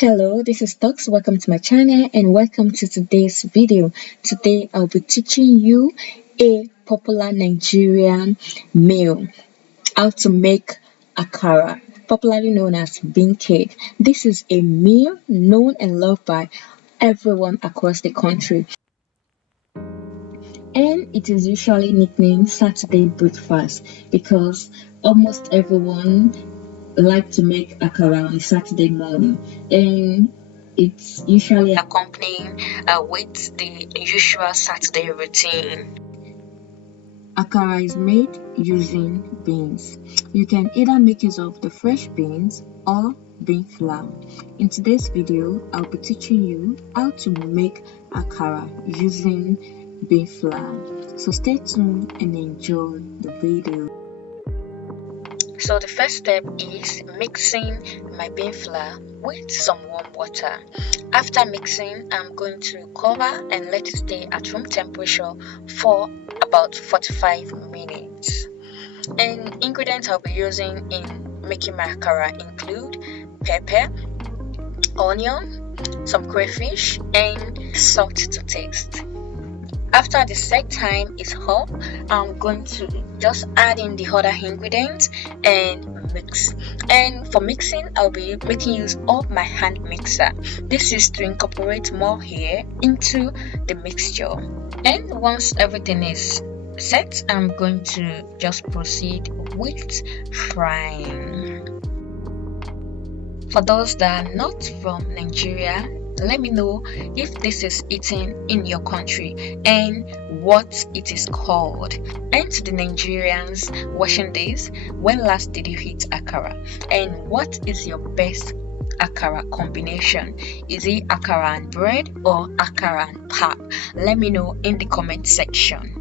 Hello, this is Tox. Welcome to my channel and welcome to today's video. Today I'll be teaching you a popular Nigerian meal, how to make akara, popularly known as bean cake. This is a meal known and loved by everyone across the country, and it is usually nicknamed Saturday breakfast because almost everyone like to make akara on a Saturday morning, and it's usually accompanying with the usual Saturday routine. Akara is made using beans. You can either make use of the fresh beans or bean flour. In today's video, I'll be teaching you how to make akara using bean flour. So stay tuned and enjoy the video. So the first step is mixing my bean flour with some warm water. After mixing, I'm going to cover and let it stay at room temperature for about 45 minutes. And ingredients I'll be using in making my akara include pepper, onion, some crayfish, and salt to taste. After the set time is up, I'm going to just add in the other ingredients and mix. And for mixing, I'll be making use of my hand mixer. This is to incorporate more hair into the mixture. And once everything is set, I'm going to just proceed with frying. For those that are not from Nigeria, let me know if this is eaten in your country and what it is called. And to the Nigerians watching this, when last did you eat akara? And what is your best akara combination? Is it akara and bread or akara and pap? Let me know in the comment section.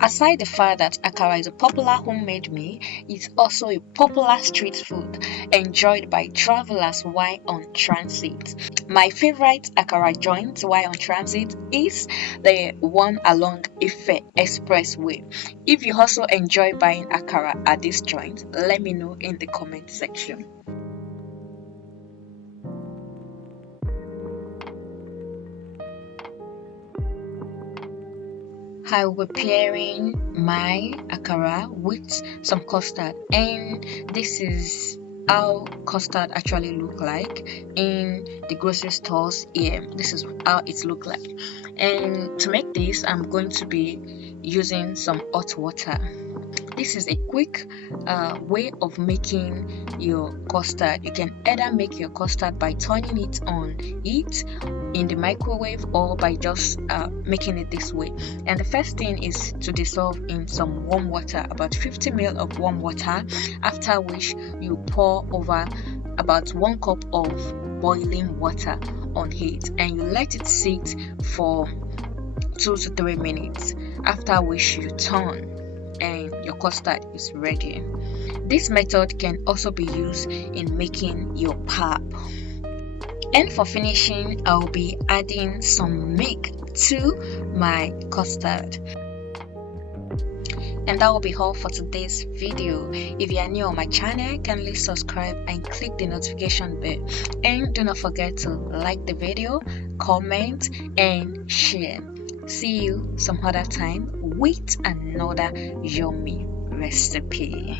Aside the fact that akara is a popular homemade meal, it's also a popular street food enjoyed by travelers while on transit. My favorite akara joint while on transit is the one along Ife Expressway. If you also enjoy buying akara at this joint, let me know in the comment section. I will be pairing my akara with some custard, and this is how custard actually look like in the grocery stores here. This is how it look like. And to make this, I'm going to be using some hot water. This is a quick way of making your custard. You can either make your custard by turning it on heat in the microwave or by just making it this way. And the first thing is to dissolve in some warm water, about 50 ml of warm water, after which you pour over about 1 cup of boiling water on heat and you let it sit for 2 to 3 minutes, after which you turn and your custard is ready. This method can also be used in making your pap. And for finishing, I'll be adding some milk to my custard. And that will be all for today's video. If you are new on my channel, kindly subscribe and click the notification bell. And do not forget to like the video, comment and share. See you some other time with another yummy recipe.